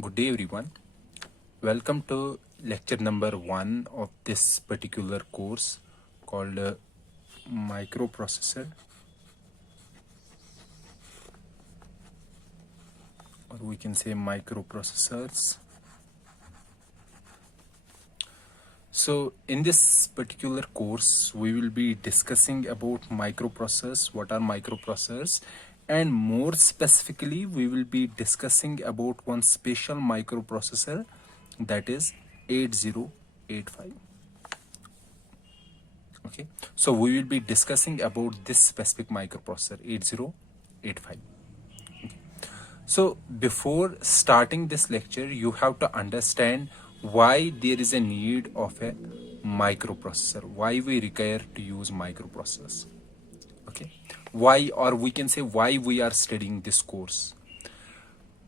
Good day everyone. Welcome to lecture number 1 of this particular course called Microprocessor, or we can say microprocessors. So in this particular course we will be discussing about microprocessors, what are microprocessors, and more specifically we will be discussing about one special microprocessor, that is 8085. Okay, so we will be discussing about this specific microprocessor 8085. So before starting this lecture, you have to understand why there is a need of a microprocessor, why we require to use microprocessors. Okay, why, or we can say why we are studying this course.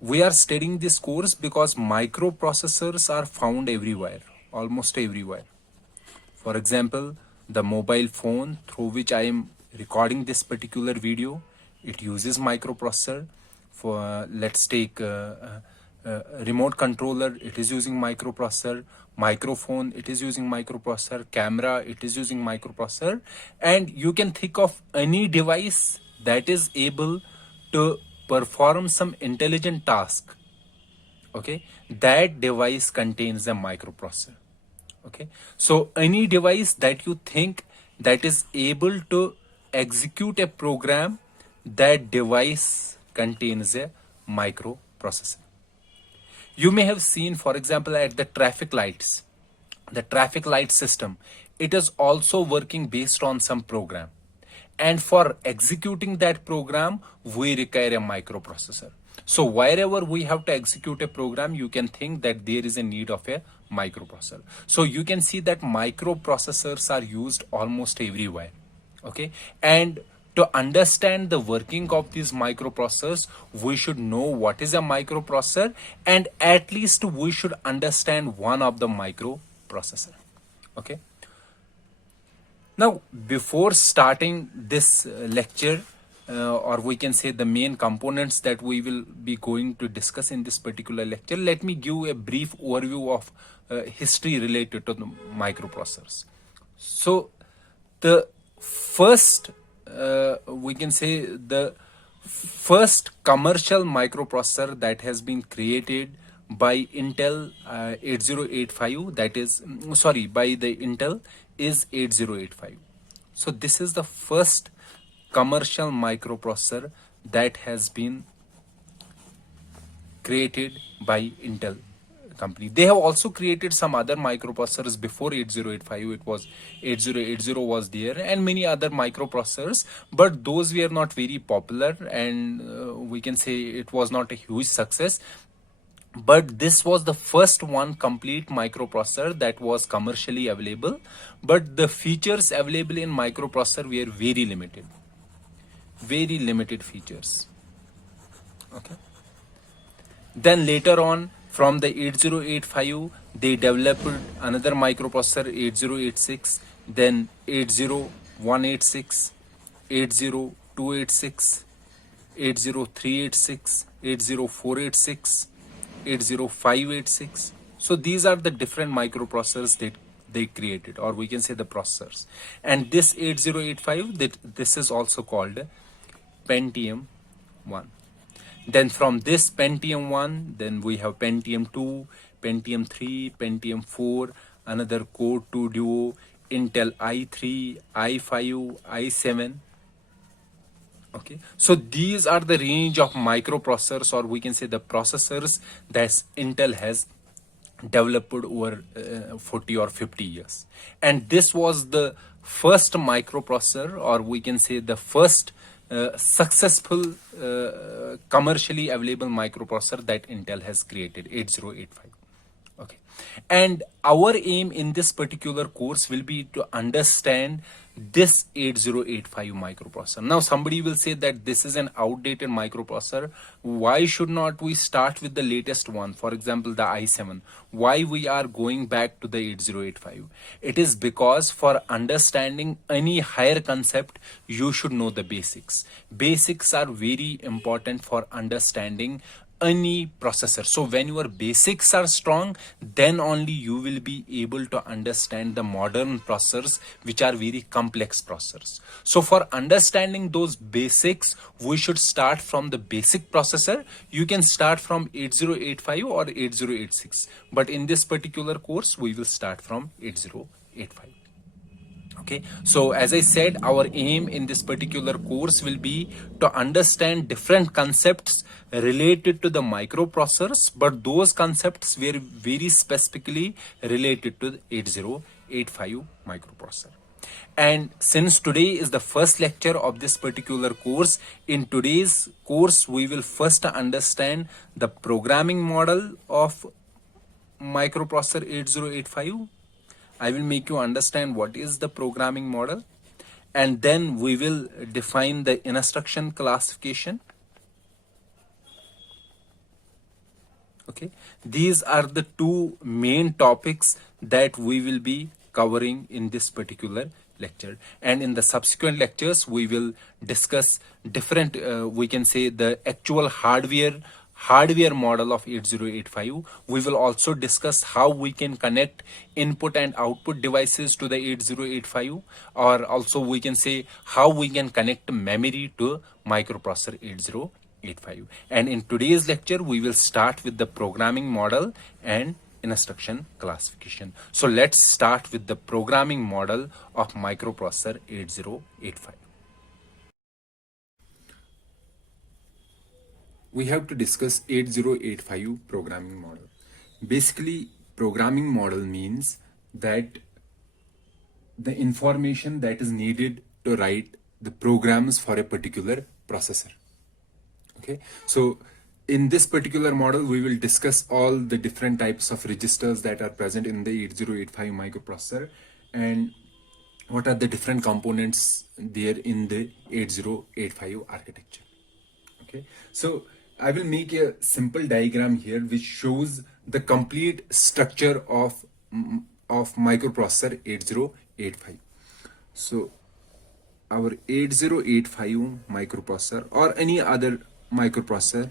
We are studying this course because microprocessors are found everywhere, almost everywhere. For example, the mobile phone through which I am recording this particular video, it uses microprocessor. For let's take remote controller, it is using microprocessor. Microphone, it is using microprocessor. Camera, it is using microprocessor. And you can think of any device that is able to perform some intelligent task. Okay, that device contains a microprocessor. Okay, so any device that you think that is able to execute a program, that device contains a microprocessor. You may have seen, for example, at the traffic lights, the traffic light system, it is also working based on some program, and for executing that program we require a microprocessor. So wherever we have to execute a program, you can think that there is a need of a microprocessor. So you can see that microprocessors are used almost everywhere. Okay, and to understand the working of these microprocessors, we should know what is a microprocessor, and at least we should understand one of the microprocessor. Okay, now before starting this lecture, or we can say the main components that we will be going to discuss in this particular lecture, let me give a brief overview of history related to the microprocessors. So the first, we can say the first commercial microprocessor that has been created by Intel 8085, that is, sorry, by the Intel, is 8085. So this is the first commercial microprocessor that has been created by Intel company. They have also created some other microprocessors before 8085. It was 8080 was there, and many other microprocessors, but those were not very popular, and we can say it was not a huge success. But this was the first one complete microprocessor that was commercially available, but the features available in microprocessor were very limited features. Okay, then later on, from the 8085 they developed another microprocessor 8086, then 80186, 80286, 80386, 80486, 80586. So these are the different microprocessors that they created, or we can say the processors. And this 8085, this is also called Pentium 1. Then from this Pentium 1, then we have Pentium 2, Pentium 3, Pentium 4, another Core 2 Duo, Intel i3, i5, i7. Okay, so these are the range of microprocessors, or we can say the processors that Intel has developed over 40 or 50 years. And this was the first microprocessor, or we can say the first successful commercially available microprocessor that Intel has created, 8085. Okay, and our aim in this particular course will be to understand this 8085 microprocessor. Now somebody will say that this is an outdated microprocessor. Why should not we start with the latest one, for example the i7? Why we are going back to the 8085? It is because for understanding any higher concept, you should know the basics. Basics are very important for understanding any processor. So when your basics are strong, then only you will be able to understand the modern processors, which are very complex processors. So for understanding those basics, we should start from the basic processor. You can start from 8085 or 8086, but in this particular course we will start from 8085. Okay, so as I said, our aim in this particular course will be to understand different concepts related to the microprocessors, but those concepts were very specifically related to the 8085 microprocessor. And since today is the first lecture of this particular course, in today's course we will first understand the programming model of microprocessor 8085. I will make you understand what is the programming model, and then we will define the instruction classification. Okay, these are the two main topics that we will be covering in this particular lecture, and in the subsequent lectures we will discuss different we can say the actual hardware model of 8085. We will also discuss how we can connect input and output devices to the 8085, or also we can say how we can connect memory to microprocessor 8085. And in today's lecture we will start with the programming model and instruction classification. So let's start with the programming model of microprocessor 8085. We have to discuss 8085 programming model. Basically, programming model means that the information that is needed to write the programs for a particular processor. Okay, so in this particular model we will discuss all the different types of registers that are present in the 8085 microprocessor, and what are the different components there in the 8085 architecture. Okay, so I will make a simple diagram here which shows the complete structure of microprocessor 8085. So our 8085 microprocessor or any other microprocessor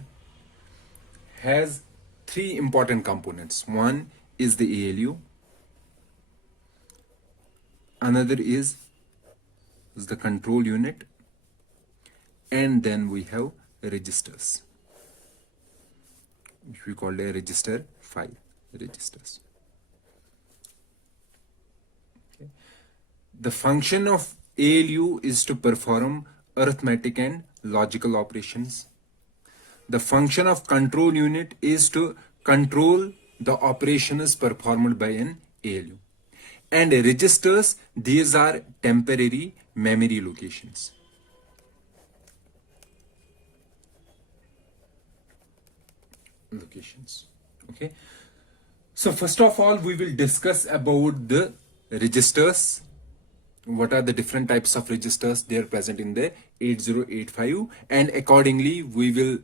has three important components. One is the ALU, another is the control unit, and then we have registers, which we call a register file registers. Okay. The function of ALU is to perform arithmetic and logical operations. The function of control unit is to control the operations performed by an ALU. And registers, these are temporary memory locations. Okay, so first of all we will discuss about the registers. What are the different types of registers they are present in the 8085, and accordingly we will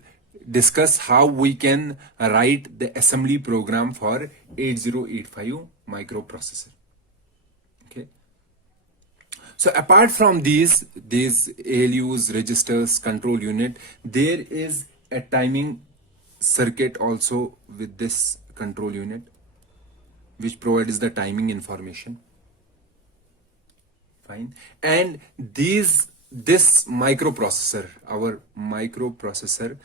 discuss how we can write the assembly program for 8085 microprocessor. Okay, so apart from these ALUs, registers, control unit, there is a timing circuit also with this control unit which provides the timing information. Fine, and this microprocessor, our microprocessor,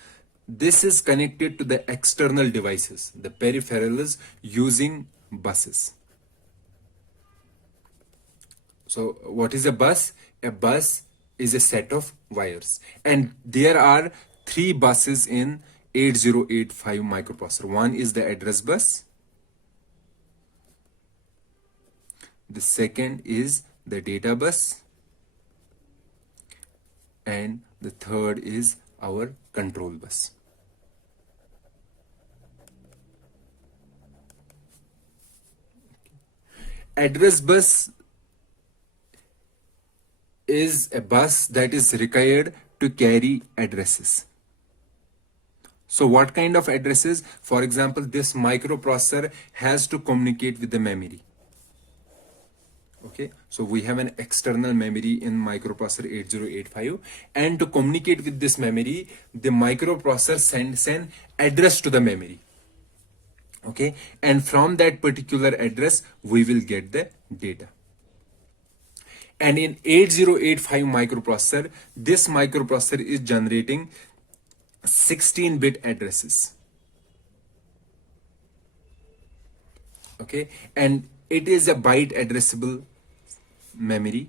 this is connected to the external devices, the peripherals, using buses. So what is a bus? A bus is a set of wires, and there are three buses in 8085 microprocessor. One is the address bus, the second is the data bus, and the third is our control bus. Address bus is a bus that is required to carry addresses. So what kind of addresses? For example, this microprocessor has to communicate with the memory. Okay, so we have an external memory in microprocessor 8085, and to communicate with this memory, the microprocessor sends an address to the memory. Okay, and from that particular address we will get the data. And in 8085 microprocessor, this microprocessor is generating 16-bit addresses. Okay, and it is a byte addressable memory.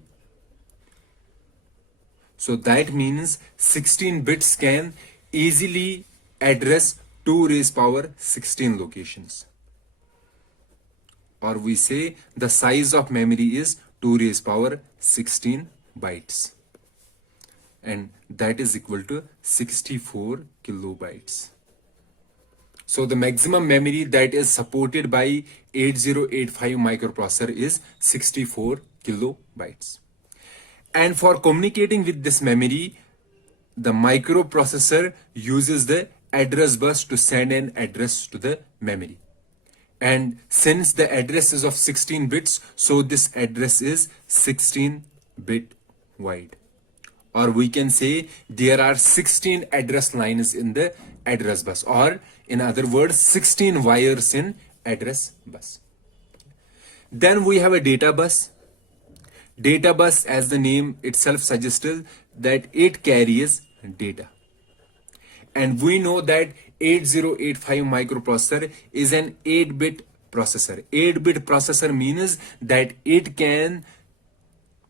So that means 16 bits can easily address 2 raised power 16 locations. Or we say the size of memory is 2 raised power 16 bytes. And that is equal to 64 kilobytes. So the maximum memory that is supported by 8085 microprocessor is 64 kilobytes. And for communicating with this memory, the microprocessor uses the address bus to send an address to the memory. And since the address is of 16 bits, so this address is 16 bit wide. Or we can say there are 16 address lines in the address bus, or in other words 16 wires in address bus. Then we have a data bus. Data bus, as the name itself suggests, that it carries data. And we know that 8085 microprocessor is an 8-bit processor. 8-bit processor means that it can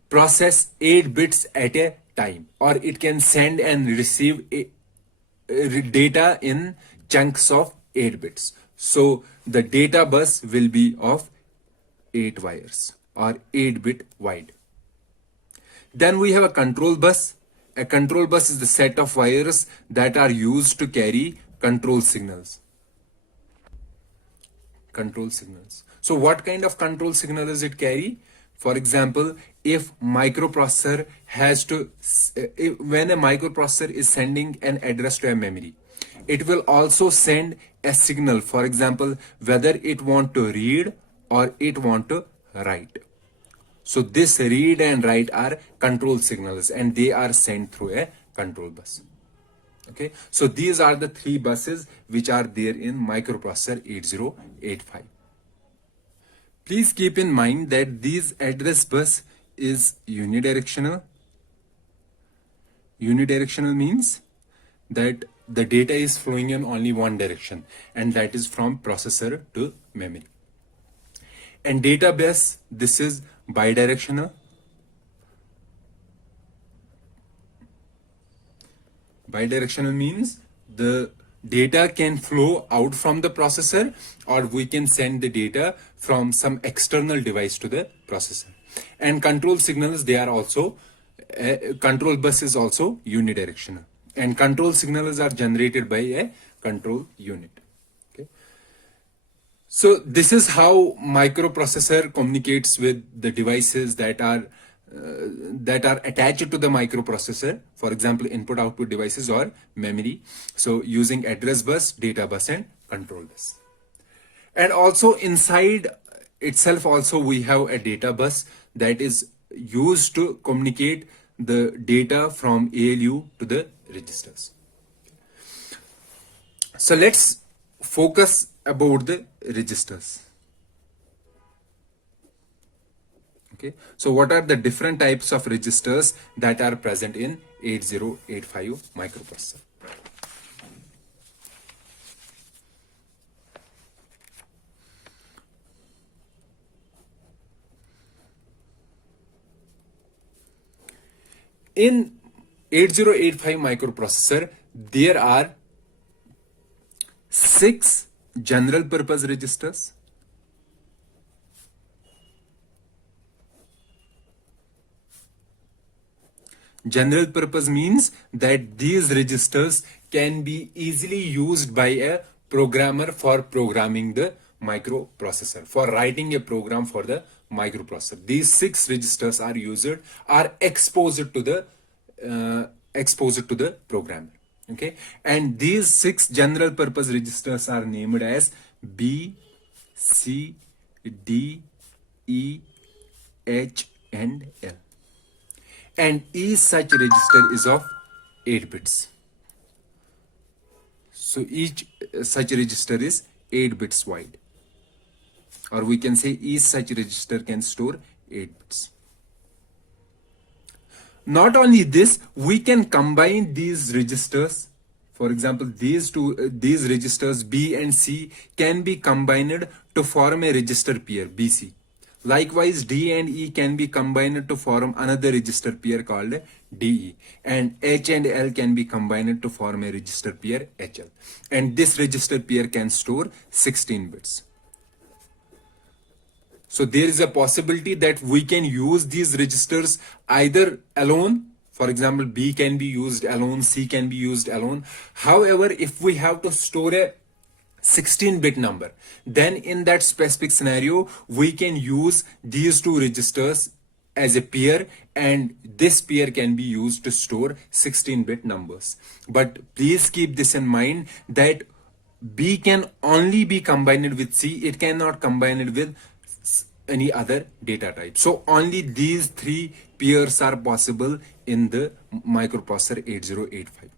process 8 bits at a time, or it can send and receive data in chunks of 8 bits. So the data bus will be of 8 wires or 8-bit wide. Then we have a control bus. A control bus is the set of wires that are used to carry control signals. Control signals. So what kind of control signal does it carry? For example, if microprocessor has to, when a microprocessor is sending an address to a memory, it will also send a signal. For example, whether it want to read or it want to write. So this read and write are control signals, and they are sent through a control bus. Okay, so these are the 3 buses which are there in microprocessor 8085. Please keep in mind that this address bus is unidirectional. Unidirectional means that the data is flowing in only one direction, and that is from processor to memory. And data bus, this is bidirectional. Bidirectional means the data can flow out from the processor, or we can send the data from some external device to the processor. And control signals, they are also, control bus is also unidirectional. And control signals are generated by a control unit. Okay. So this is how microprocessor communicates with the devices that are attached to the microprocessor. For example, input output devices or memory. So using address bus, data bus, and control bus. And also inside itself also we have a data bus that is used to communicate the data from ALU to the registers. So let's focus about the registers. Okay, so what are the different types of registers that are present in 8085 microprocessor? In 8085 microprocessor, there are 6 general purpose registers. General purpose means that these registers can be easily used by a programmer for programming the microprocessor, for writing a program for the microprocessor. These 6 registers are exposed to the programmer. Okay, and these 6 general purpose registers are named as B, C, D, E, H and L. And each such register is of 8 bits. So each such register is 8 bits wide. Or we can say each such register can store 8 bits. Not only this, we can combine these registers. For example, these registers B and C can be combined to form a register pair BC. Likewise, D and E can be combined to form another register pair called DE. And H and L can be combined to form a register pair HL. And this register pair can store 16 bits. So there is a possibility that we can use these registers either alone. For example, B can be used alone, C can be used alone. However, if we have to store a 16-bit number, then in that specific scenario, we can use these two registers as a pair, and this pair can be used to store 16-bit numbers. But please keep this in mind that B can only be combined with C. It cannot combine it with any other data type. So only these three pairs are possible in the microprocessor 8085.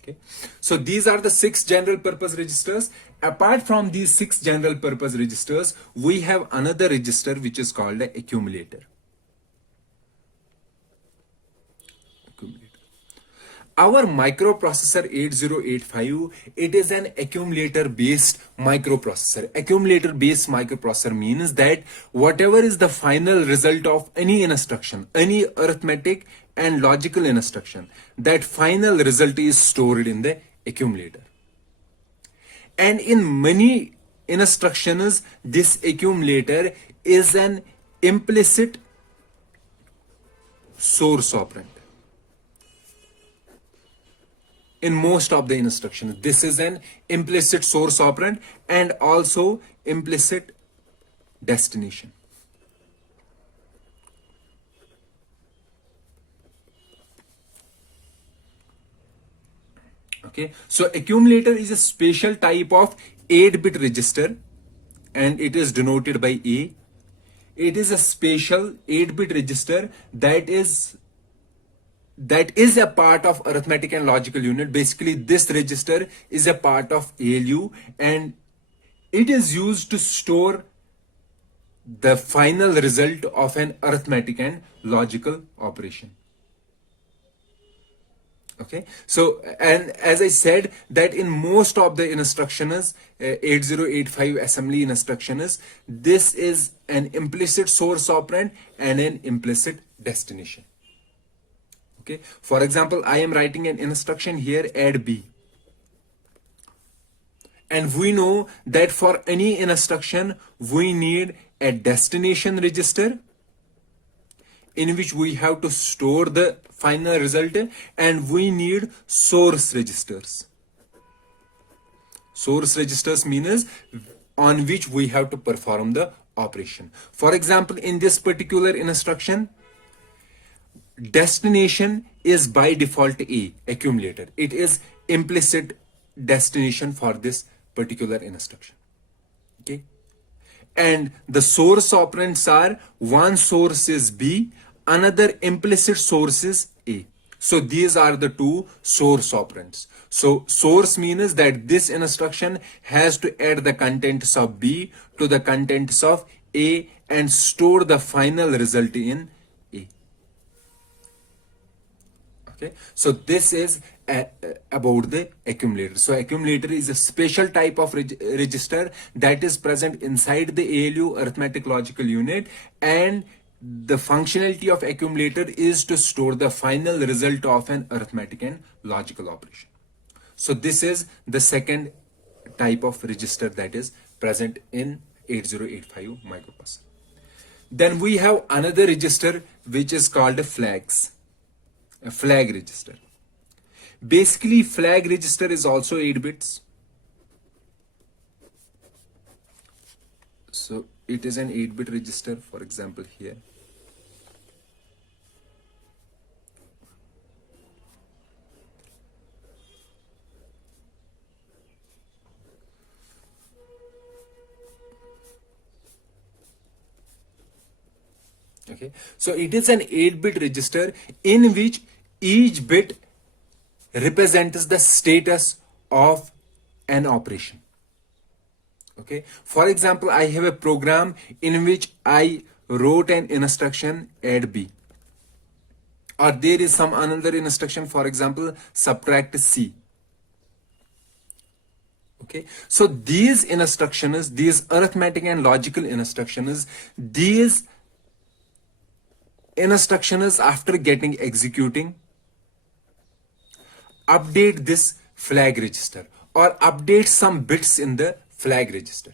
Okay. So these are the 6 general purpose registers. Apart from these 6 general purpose registers, we have another register which is called the accumulator. Our microprocessor 8085, it is an accumulator based microprocessor. Accumulator based microprocessor means that whatever is the final result of any instruction, any arithmetic and logical instruction, that final result is stored in the accumulator. And in many instructions, this accumulator is an implicit source operand. In most of the instructions, this is an implicit source operand and also implicit destination. Okay, so accumulator is a special type of 8-bit register and it is denoted by A. It is a special 8-bit register that is a part of arithmetic and logical unit. Basically, this register is a part of ALU and it is used to store the final result of an arithmetic and logical operation. Okay, so and as I said that in most of the instructions, 8085 assembly instructions, this is an implicit source operand and an implicit destination. Okay, for example, I am writing an instruction here, add B. And we know that for any instruction, we need a destination register in which we have to store the final result, and we need source registers. Source registers means on which we have to perform the operation. For example, in this particular instruction, destination is by default A, accumulator. It is implicit destination for this particular instruction. Okay, and the source operands are, one source is B, another implicit source is A. So these are the two source operands. So source means that this instruction has to add the contents of B to the contents of A and store the final result in A. Okay, so this is about the accumulator. So accumulator is a special type of register that is present inside the ALU, arithmetic logical unit, and the functionality of accumulator is to store the final result of an arithmetic and logical operation. So this is the second type of register that is present in 8085 microprocessor. Then we have another register which is called flags. A flag register. Basically, flag register is also 8 bits. So it is an 8-bit register, for example, here. Okay, so it is an 8-bit register in which each bit represents the status of an operation. Okay, for example, I have a program in which I wrote an instruction add b, or there is some another instruction, for example, subtract c. Okay, so these instructions, these arithmetic and logical instructions, these instructions after getting executing, update this flag register or update some bits in the flag register.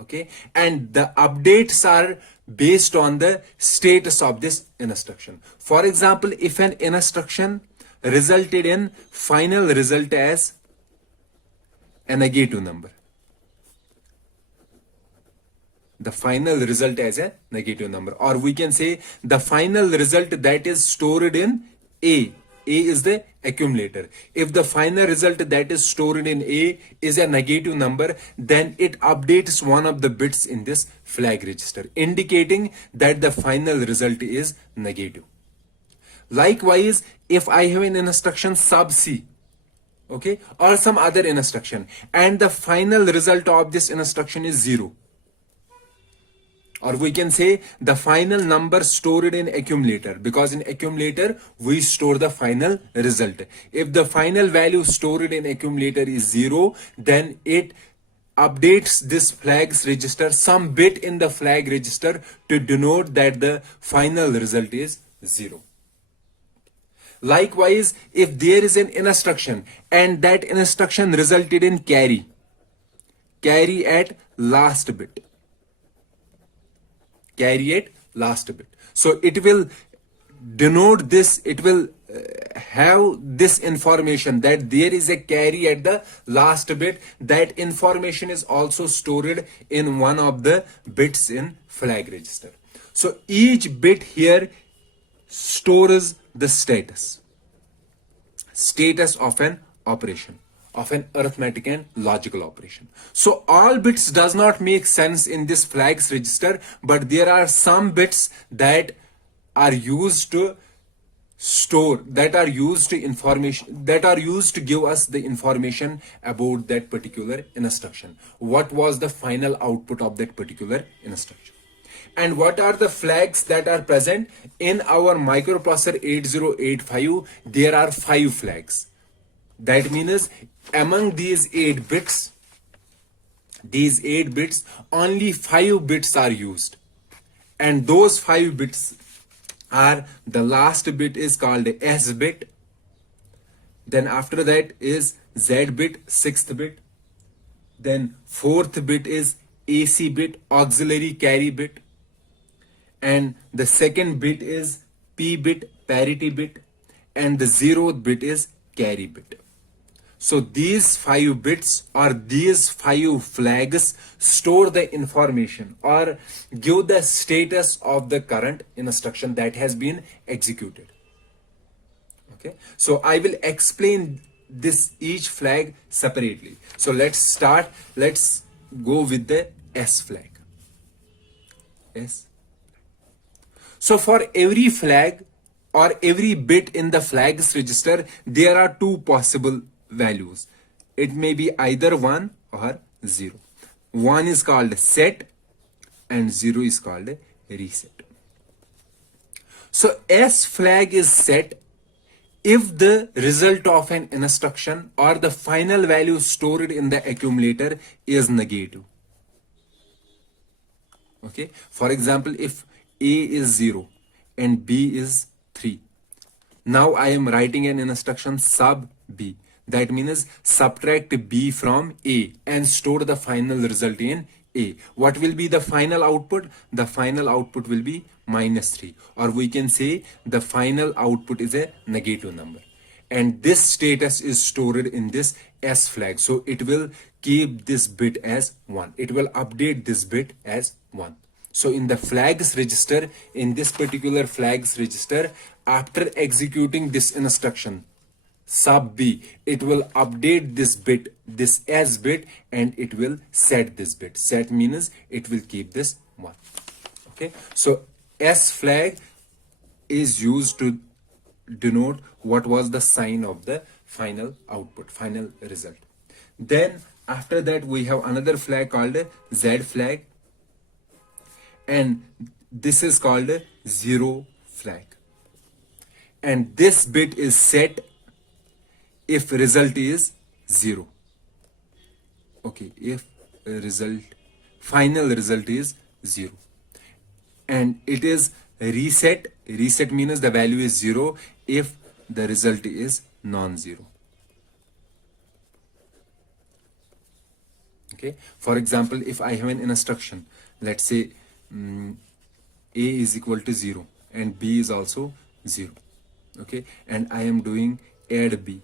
Okay, and the updates are based on the status of this instruction. For example, if an instruction resulted in final result as a negative number, the final result as a negative number, or we can say the final result that is stored in a is the accumulator. If the final result that is stored in a is a negative number, then it updates one of the bits in this flag register, indicating that the final result is negative. Likewise, if I have an instruction sub c, okay, or some other instruction, and the final result of this instruction is 0, or we can say the final number stored in accumulator, because in accumulator we store the final result. If the final value stored in accumulator is 0, then it updates this flags register, some bit in the flag register, to denote that the final result is 0. Likewise, if there is an instruction and that instruction resulted in carry at last bit, so it will denote this, it will have this information that there is a carry at the last bit. That information is also stored in one of the bits in flag register. So each bit here stores the status of an operation, of an arithmetic and logical operation. So all bits does not make sense in this flags register, but there are some bits that are used to store, that are used to give us the information about that particular instruction. What was the final output of that particular instruction? And what are the flags that are present in our microprocessor 8085? There are 5 flags. That means among these 8 bits, only 5 bits are used. And those 5 bits are, the last bit is called S bit. Then after that is Z bit, 6th bit. Then 4th bit is AC bit, auxiliary carry bit. And the 2nd bit is P bit, parity bit. And the 0th bit is carry bit. So these 5 bits or these 5 flags store the information or give the status of the current instruction that has been executed. Okay, so I will explain this each flag separately. So let's go with the S flag. So for every flag or every bit in the flags register, there are 2 possible values. It may be either 1 or 0. 1 is called set and 0 is called reset. So S flag is set if the result of an instruction or the final value stored in the accumulator is negative. Okay, for example, if A is 0 and B is 3, now I am writing an instruction sub B. That means subtract B from A and store the final result in A. What will be the final output? The final output will be -3, or we can say the final output is a negative number. And this status is stored in this S flag. So it will keep this bit as 1. It will update this bit as 1. So in the flags register, in this particular flags register, after executing this instruction sub B, it will update this bit, this S bit, and it will set this bit. Set means it will keep this 1. Okay, so S flag is used to denote what was the sign of the final output, final result. Then after that we have another flag called Z flag, and this is called zero flag. And this bit is set if result is zero. Okay, if final result is zero. And it is reset means the value is zero if the result is non-zero. Okay, for example, if I have an instruction, let's say a is equal to 0 and b is also 0. Okay, and I am doing add b,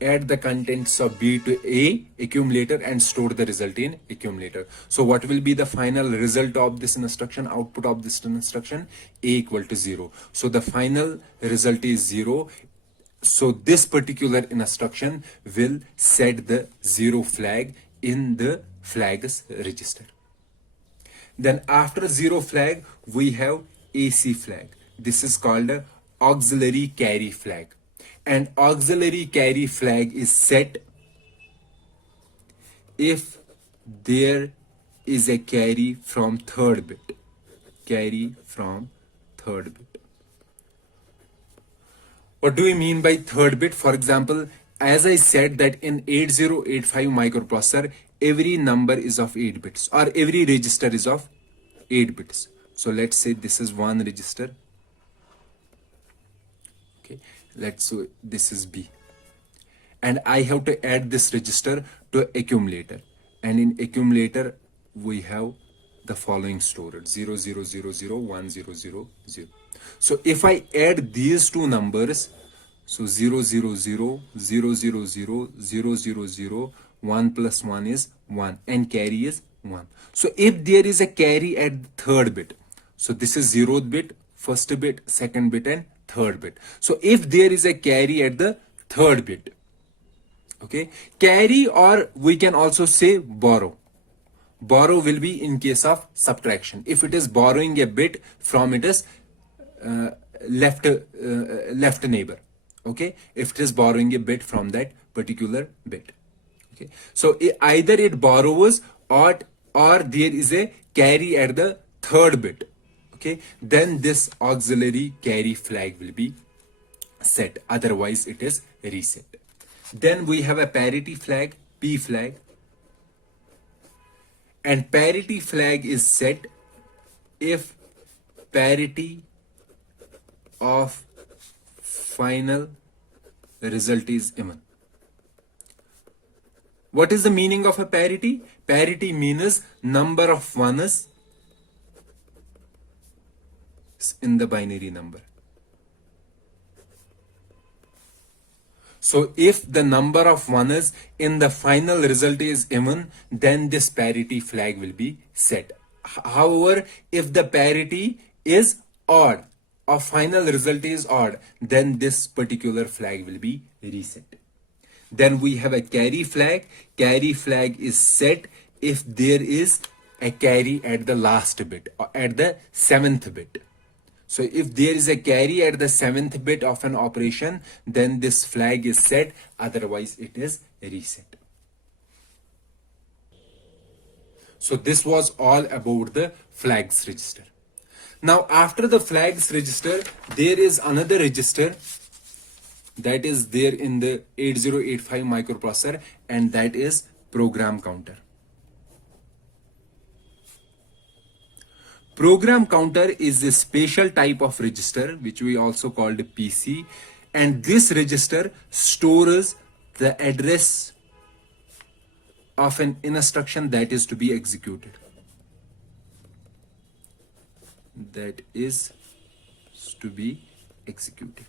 add the contents of b to a accumulator and store the result in accumulator. So what will be the final result of this instruction, output of this instruction? A equal to 0. So the final result is 0. So this particular instruction will set the 0 flag in the flags register. Then after 0 flag we have AC flag. This is called a auxiliary carry flag, and auxiliary carry flag is set if there is a carry from third bit. Carry from third bit. What do we mean by third bit? For example, as I said that in 8085 microprocessor, every number is of 8 bits or every register is of 8 bits. So let's say this is one register. Okay, let's say this is B. And I have to add this register to accumulator. And in accumulator, we have the following stored 00001000. So if I add these two numbers, so 000000000, 1 plus 1 is 1 and carry is 1. So if there is a carry at the third bit, so this is 0th bit, first bit, second bit and third bit. So if there is a carry at the third bit, okay, carry, or we can also say borrow. Borrow will be in case of subtraction. If it is borrowing a bit from its left neighbor, okay, if it is borrowing a bit from that particular bit, okay. So either it borrows or there is a carry at the third bit, okay, then this auxiliary carry flag will be set. Otherwise, it is reset. Then we have a parity flag, P flag. And parity flag is set if parity of final result is even. What is the meaning of a parity? Parity means number of ones in the binary number. So if the number of ones in the final result is even, then this parity flag will be set. However, if the parity is odd or final result is odd, then this particular flag will be reset. Then we have a carry flag. Carry flag is set if there is a carry at the last bit or at the 7th bit. So if there is a carry at the 7th bit of an operation, then this flag is set. Otherwise, it is reset. So this was all about the flags register. Now, after the flags register, there is another register that is there in the 8085 microprocessor, and that is program counter. Program counter is a special type of register which we also called PC, and this register stores the address of an instruction that is to be executed. That is to be executed.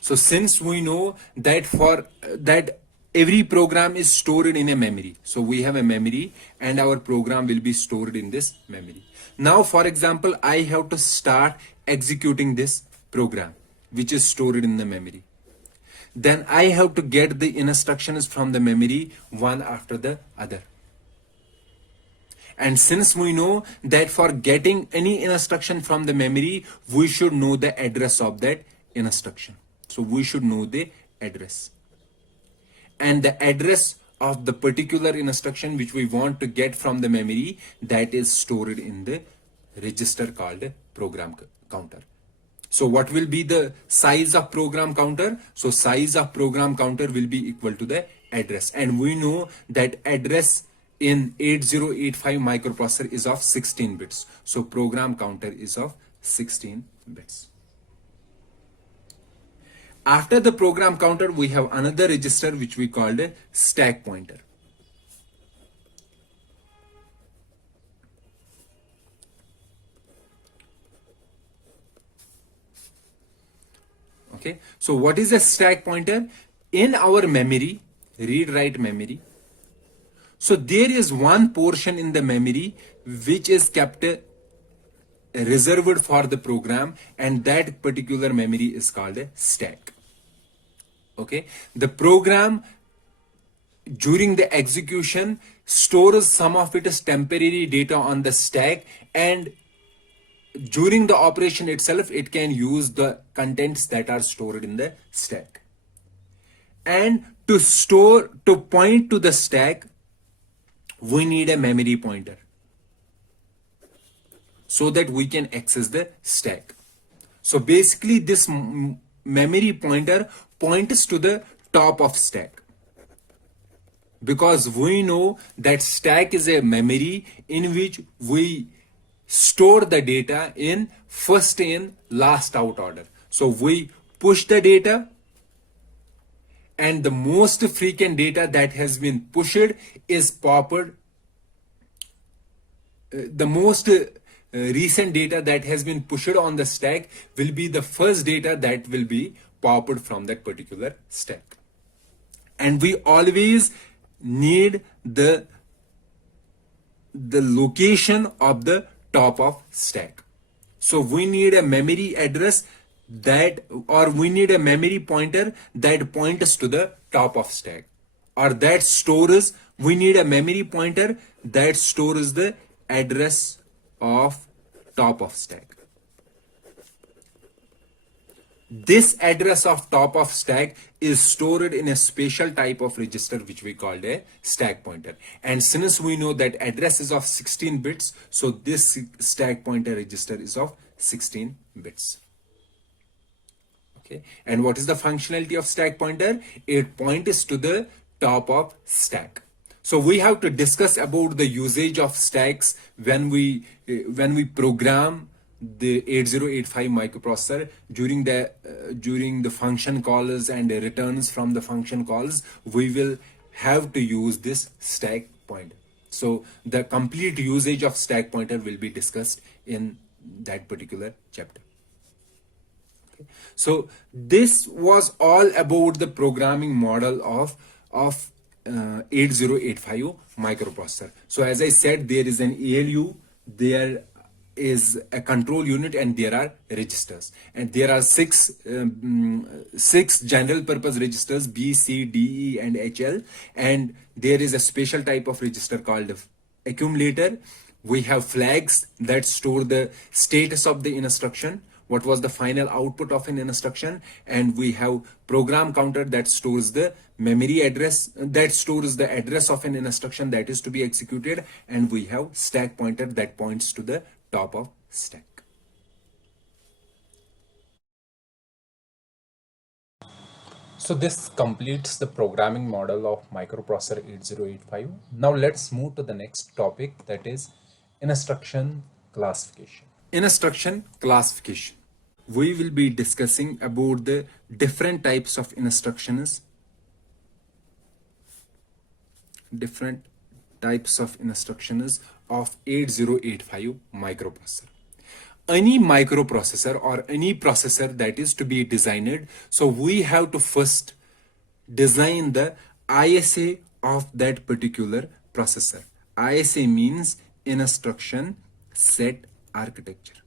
So since we know that for that every program is stored in a memory. So we have a memory and our program will be stored in this memory. Now, for example, I have to start executing this program which is stored in the memory. Then I have to get the instructions from the memory one after the other. And since we know that for getting any instruction from the memory, we should know the address of that instruction. So we should know the address. And the address of the particular instruction which we want to get from the memory, that is stored in the register called program counter. So what will be the size of program counter? So size of program counter will be equal to the address. And we know that address in 8085 microprocessor is of 16 bits. So program counter is of 16 bits. After the program counter, we have another register which we called a stack pointer. Okay, so what is a stack pointer? In our memory, read-write memory, so there is one portion in the memory which is kept reserved for the program, and that particular memory is called a stack. Okay, the program during the execution stores some of its temporary data on the stack, and during the operation itself it can use the contents that are stored in the stack. And to point to the stack, we need a memory pointer so that we can access the stack. So basically this memory pointer points to the top of stack, because we know that stack is a memory in which we store the data in first in last out order. So we push the data, and the most frequent data that has been pushed is popped. The most recent data that has been pushed on the stack will be the first data that will be popped from that particular stack. And we always need the location of the top of stack. So we need a memory address that, or we need a memory pointer that points to the top of stack, or that stores, we need a memory pointer that stores the address of top of stack. This address of top of stack is stored in a special type of register which we called a stack pointer. And since we know that address is of 16 bits, so this stack pointer register is of 16 bits. Okay, and what is the functionality of stack pointer? It points to the top of stack. So we have to discuss about the usage of stacks when we program the 8085 microprocessor during the function calls and the returns from the function calls. We will have to use this stack pointer. So the complete usage of stack pointer will be discussed in that particular chapter. Okay. So this was all about the programming model of 8085 microprocessor. So as I said, there is an ALU, there is a control unit, and there are registers, and there are six general purpose registers: B, C, D, E, and HL, and there is a special type of register called accumulator. We have flags that store the status of the instruction, what was the final output of an instruction, and we have program counter that stores the memory address, that stores the address of an instruction that is to be executed, and we have stack pointer that points to the top of stack. So this completes the programming model of microprocessor 8085. Now let's move to the next topic, that is instruction classification. Instruction classification. We will be discussing about the different types of instructions, of 8085 microprocessor. Any microprocessor or any processor that is to be designed, so we have to first design the ISA of that particular processor. ISA means instruction set architecture.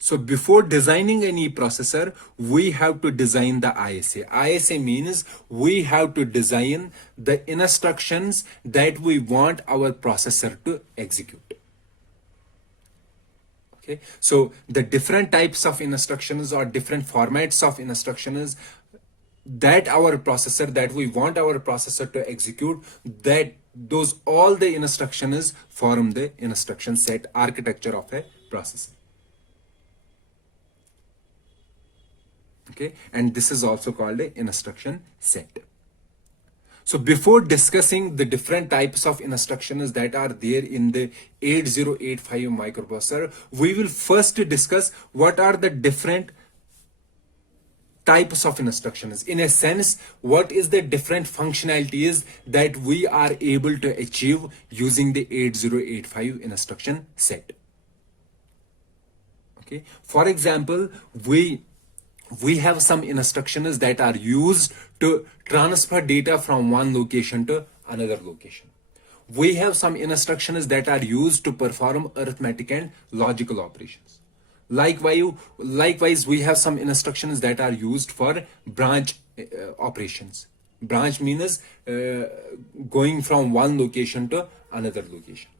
So before designing any processor, we have to design the ISA. ISA means we have to design the instructions that we want our processor to execute. Okay, so the different types of instructions or different formats of instructions that we want our processor to execute, that those all the instructions form the instruction set architecture of a processor. Okay, and this is also called a instruction set. So before discussing the different types of instructions that are there in the 8085 microprocessor, we will first discuss what are the different types of instructions. In a sense, what is the different functionalities that we are able to achieve using the 8085 instruction set. Okay, for example, we have some instructions that are used to transfer data from one location to another location. We have some instructions that are used to perform arithmetic and logical operations. Likewise, we have some instructions that are used for branch operations. Branch means going from one location to another location.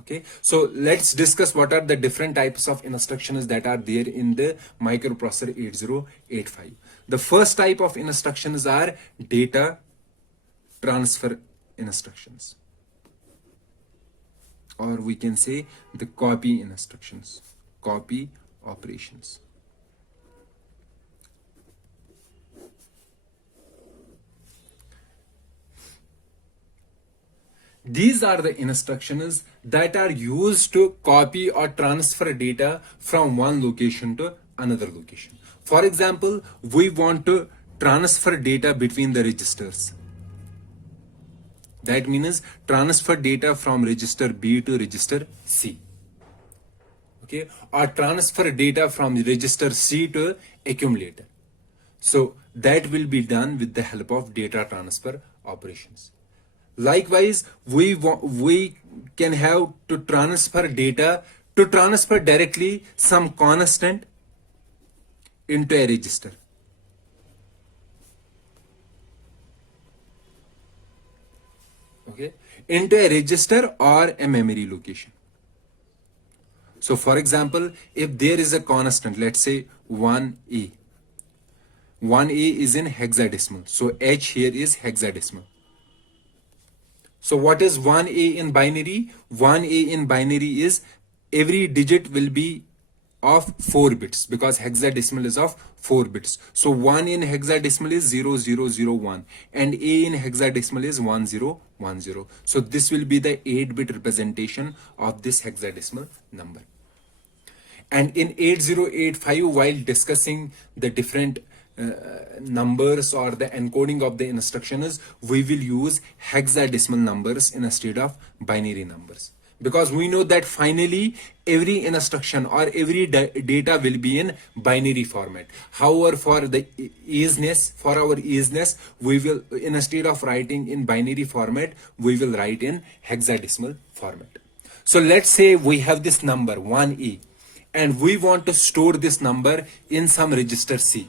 Okay, so let's discuss what are the different types of instructions that are there in the microprocessor 8085. The first type of instructions are data transfer instructions, or we can say the copy instructions, copy operations. These are the instructions that are used to copy or transfer data from one location to another location. For example, we want to transfer data between the registers. That means transfer data from register B to register C. Okay, or transfer data from register C to accumulator. So that will be done with the help of data transfer operations. Likewise, we can have to transfer data, to transfer directly some constant into a register. Okay, into a register or a memory location. So for example, if there is a constant, let's say 1A. 1A is in hexadecimal. So H here is hexadecimal. So what is 1A in binary? 1A in binary is every digit will be of 4 bits, because hexadecimal is of 4 bits. So 1 in hexadecimal is 0001 and A in hexadecimal is 1010. So this will be the 8-bit representation of this hexadecimal number. And in 8085, while discussing the different numbers or the encoding of the instructions, we will use hexadecimal numbers instead of binary numbers, because we know that finally every instruction or every data will be in binary format. However, for our easiness, we will, instead of writing in binary format, we will write in hexadecimal format. So let's say we have this number 1A and we want to store this number in some register C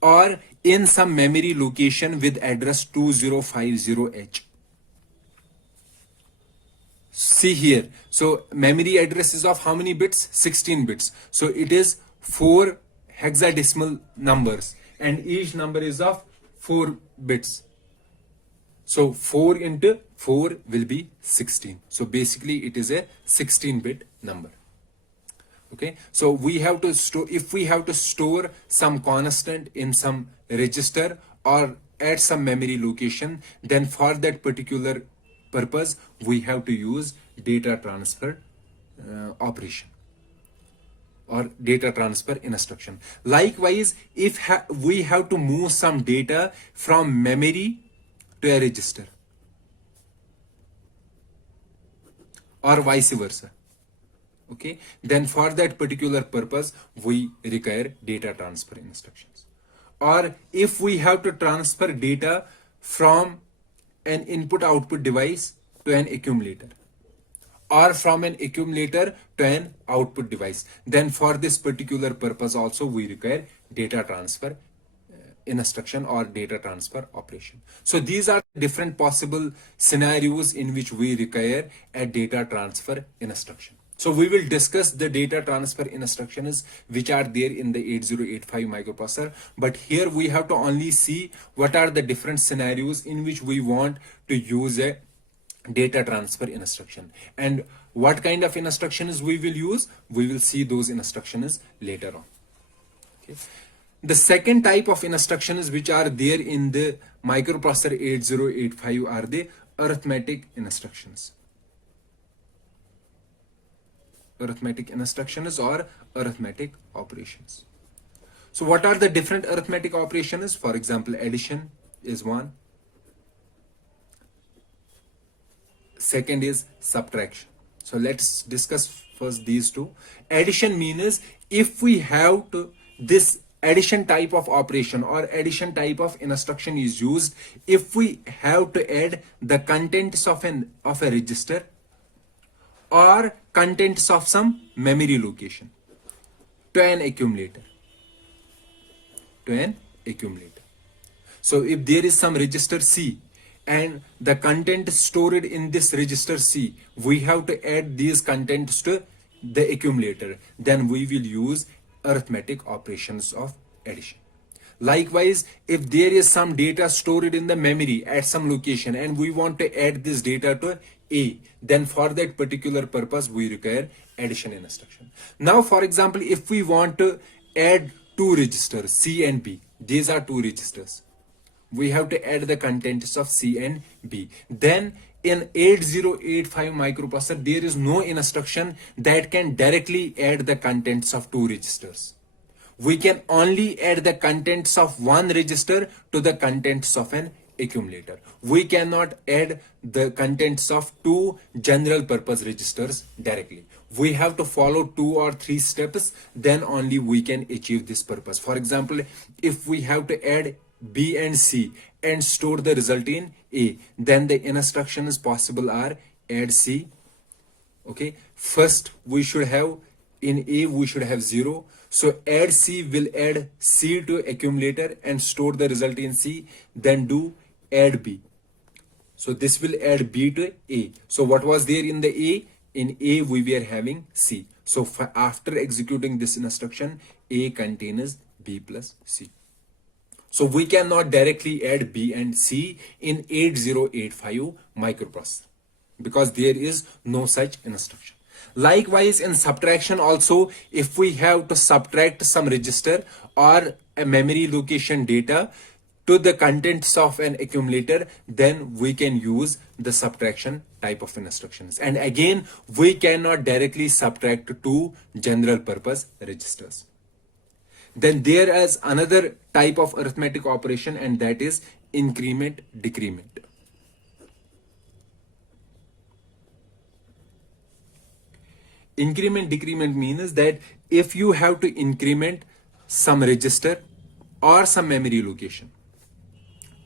or in some memory location with address 2050H. See here, so memory address is of how many bits? 16 bits. So it is 4 hexadecimal numbers and each number is of 4 bits. So 4 into 4 will be 16. So basically it is a 16-bit number. Okay, so we have to store, if we have to store some constant in some register or at some memory location, then for that particular purpose we have to use data transfer operation or data transfer instruction. Likewise, if we have to move some data from memory to a register or vice versa, okay, then for that particular purpose we require data transfer instructions. Or if we have to transfer data from an input output device to an accumulator, or from an accumulator to an output device. Then for this particular purpose also we require data transfer instruction or data transfer operation. So these are different possible scenarios in which we require a data transfer instruction. So we will discuss the data transfer instructions which are there in the 8085 microprocessor, but here we have to only see what are the different scenarios in which we want to use a data transfer instruction, and what kind of instructions we will use. We will see those instructions later on. Okay. The second type of instructions which are there in the microprocessor 8085 are the arithmetic instructions. Arithmetic instructions or arithmetic operations. So what are the different arithmetic operations? For example, addition is one. Second is subtraction. So let's discuss first these two. Addition means if we have to this addition type of operation or addition type of instruction is used if we have to add the contents of a register or contents of some memory location to an accumulator. So if there is some register C and the content stored in this register C, we have to add these contents to the accumulator, then we will use arithmetic operations of addition. Likewise, if there is some data stored in the memory at some location and we want to add this data to A, then for that particular purpose we require addition instruction. Now for example, if we want to add two registers C and B, these are two registers, we have to add the contents of C and B. Then in 8085 microprocessor, there is no instruction that can directly add the contents of two registers. We can only add the contents of one register to the contents of an accumulator. We cannot add the contents of two general purpose registers directly. We have to follow 2 or 3 steps, then only we can achieve this purpose. For example, if we have to add B and C and store the result in A, then the instructions possible are add C. Okay, first we should have in A we should have 0. So add C will add C to accumulator and store the result in C. Then do add B. So this will add B to A. So what was there in the A? In A we were having C. So after executing this instruction, A contains B plus C. So we cannot directly add B and C in 8085 microprocessor because there is no such instruction. Likewise, in subtraction also, if we have to subtract some register or a memory location data to the contents of an accumulator, then we can use the subtraction type of instructions. And again, we cannot directly subtract two general purpose registers. Then there is another type of arithmetic operation, and that is increment decrement. Increment decrement means that if you have to increment some register or some memory location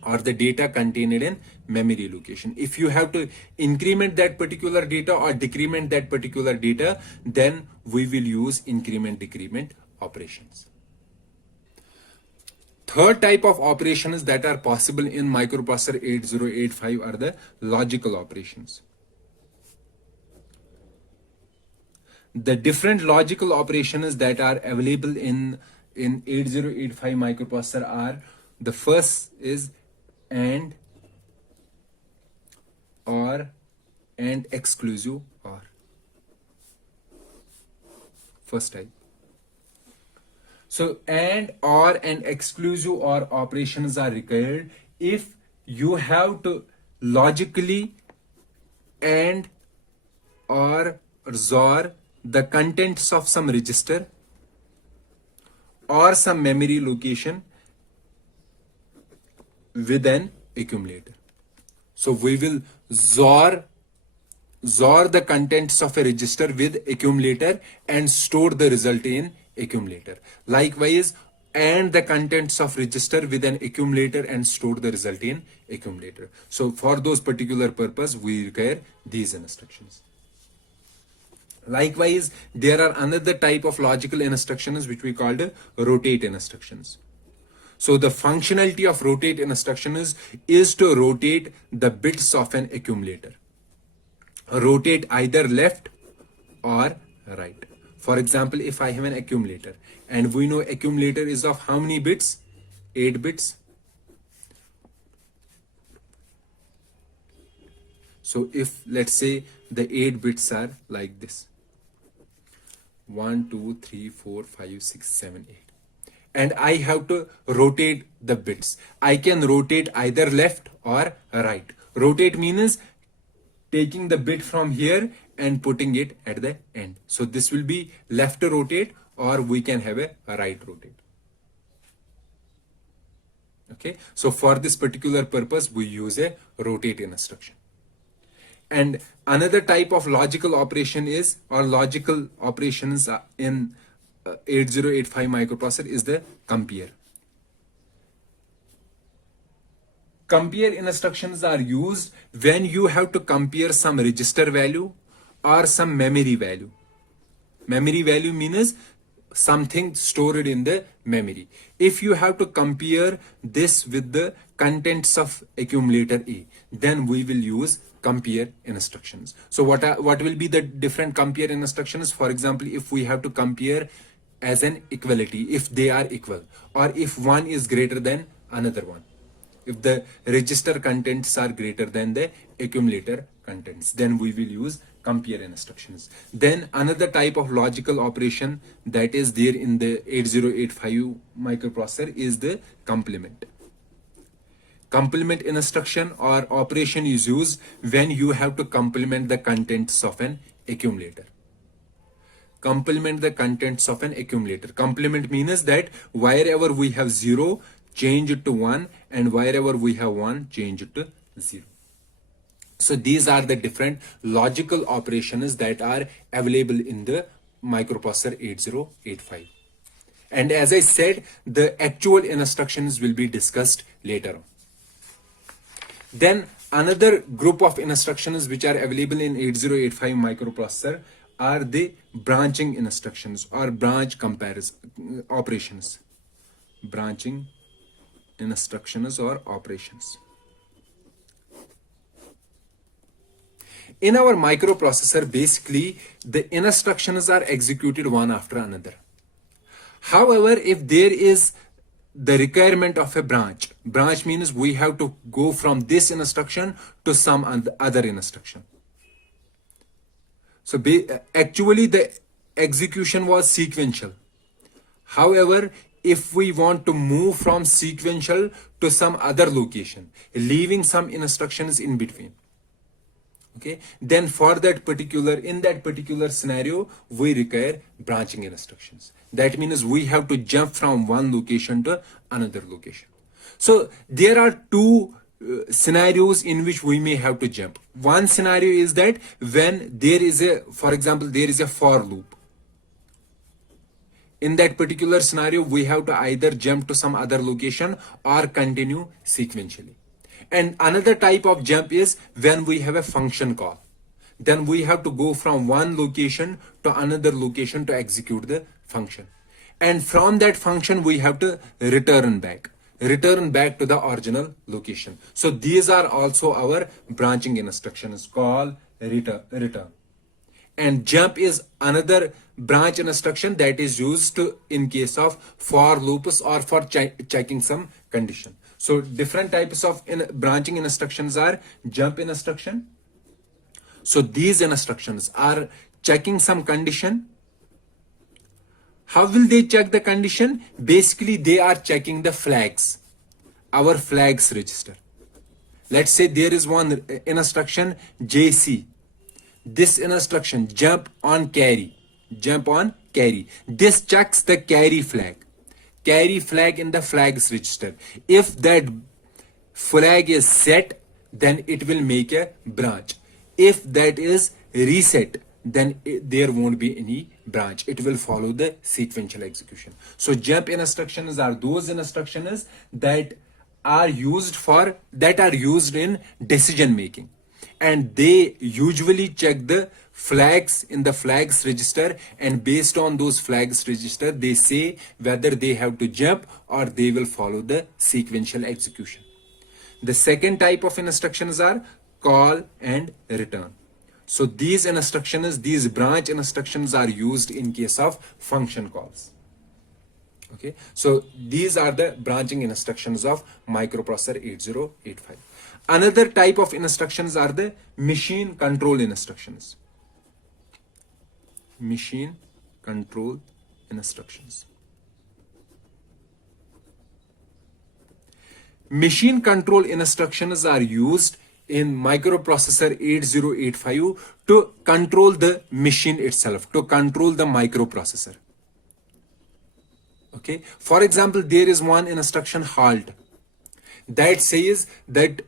or the data contained in memory location, if you have to increment that particular data or decrement that particular data, then we will use increment decrement operations. Third type of operations that are possible in microprocessor 8085 are the logical operations. The different logical operations that are available in 8085 microprocessor are, the first is AND, OR, and exclusive OR. First type. So AND, OR, and exclusive OR operations are required if you have to logically AND, OR, XOR the contents of some register or some memory location with an accumulator. So we will XOR the contents of a register with accumulator and store the result in accumulator. Likewise, and the contents of register with an accumulator and store the result in accumulator. So for those particular purpose, we require these instructions. Likewise, there are another type of logical instructions which we called rotate instructions. So the functionality of rotate instruction is to rotate the bits of an accumulator. Rotate either left or right. For example, if I have an accumulator and we know accumulator is of how many bits? 8 bits. So if let's say the 8 bits are like this, 1, 2, 3, 4, 5, 6, 7, 8. And I have to rotate the bits. I can rotate either left or right. Rotate means taking the bit from here and putting it at the end. So this will be left rotate, or we can have a right rotate. Okay. So for this particular purpose, we use a rotate instruction. And another type of logical operation is, or logical operations in 8085 microprocessor is the compare. Compare instructions are used when you have to compare some register value or some memory value. Memory value means something stored in the memory. If you have to compare this with the contents of accumulator A, then we will use compare instructions. So what will be the different compare instructions? For example, if we have to compare as an equality, if they are equal, or if one is greater than another one, if the register contents are greater than the accumulator contents, then we will use compare instructions. Then another type of logical operation that is there in the 8085 microprocessor is the complement. Complement instruction or operation is used when you have to complement the contents of an accumulator. Complement the contents of an accumulator. Complement means that wherever we have 0, change it to 1, and wherever we have 1, change it to 0. So these are the different logical operations that are available in the microprocessor 8085. And as I said, the actual instructions will be discussed later on. Then another group of instructions which are available in 8085 microprocessor are the branching instructions or branch comparison operations. Branching instructions or operations. In our microprocessor, basically the instructions are executed one after another. However, if there is the requirement of a branch means we have to go from this instruction to some other instruction. So actually the execution was sequential. However, if we want to move from sequential to some other location, leaving some instructions in between, okay, then in that particular scenario, we require branching instructions. That means we have to jump from one location to another location. So there are two scenarios in which we may have to jump. One scenario is that when there is for example, there is a for loop. In that particular scenario, we have to either jump to some other location or continue sequentially. And another type of jump is when we have a function call. Then we have to go from one location to another location to execute the function. And from that function, we have to return back to the original location. So these are also our branching instructions: call, return. And jump is another branch instruction that is used in case of for loops or for checking some condition. So different types of branching instructions are jump instruction. So these instructions are checking some condition. How will they check the condition? Basically, they are checking the flags, our flags register. Let's say there is one instruction JC. This instruction jump on carry. This checks the carry flag in the flags register. If that flag is set, then it will make a branch. If that is reset, then there won't be any branch. It will follow the sequential execution. So jump instructions are those instructions that are used in decision making, and they usually check the flags in the flags register, and based on those flags register they say whether they have to jump or they will follow the sequential execution. The second type of instructions are call and return. So these instructions, these branch instructions are used in case of function calls. Okay, so these are the branching instructions of microprocessor 8085. Another type of instructions are the machine control instructions. Machine control instructions. Machine control instructions are used in microprocessor 8085 to control the machine itself, to control the microprocessor. Okay, for example, there is one instruction halt that says that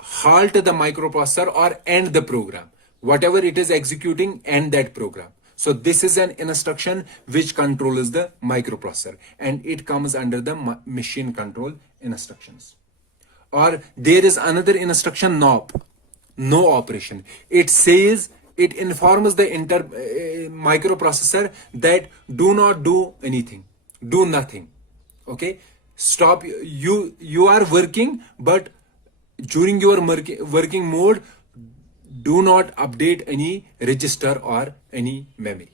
halt the microprocessor or end the program. Whatever it is executing, end that program. So this is an instruction which controls the microprocessor, and it comes under the machine control instructions. Or there is another instruction NOP, no operation. It says, it informs the microprocessor that do not do anything, do nothing. Okay, stop, you are working, but during your working mode do not update any register or any memory.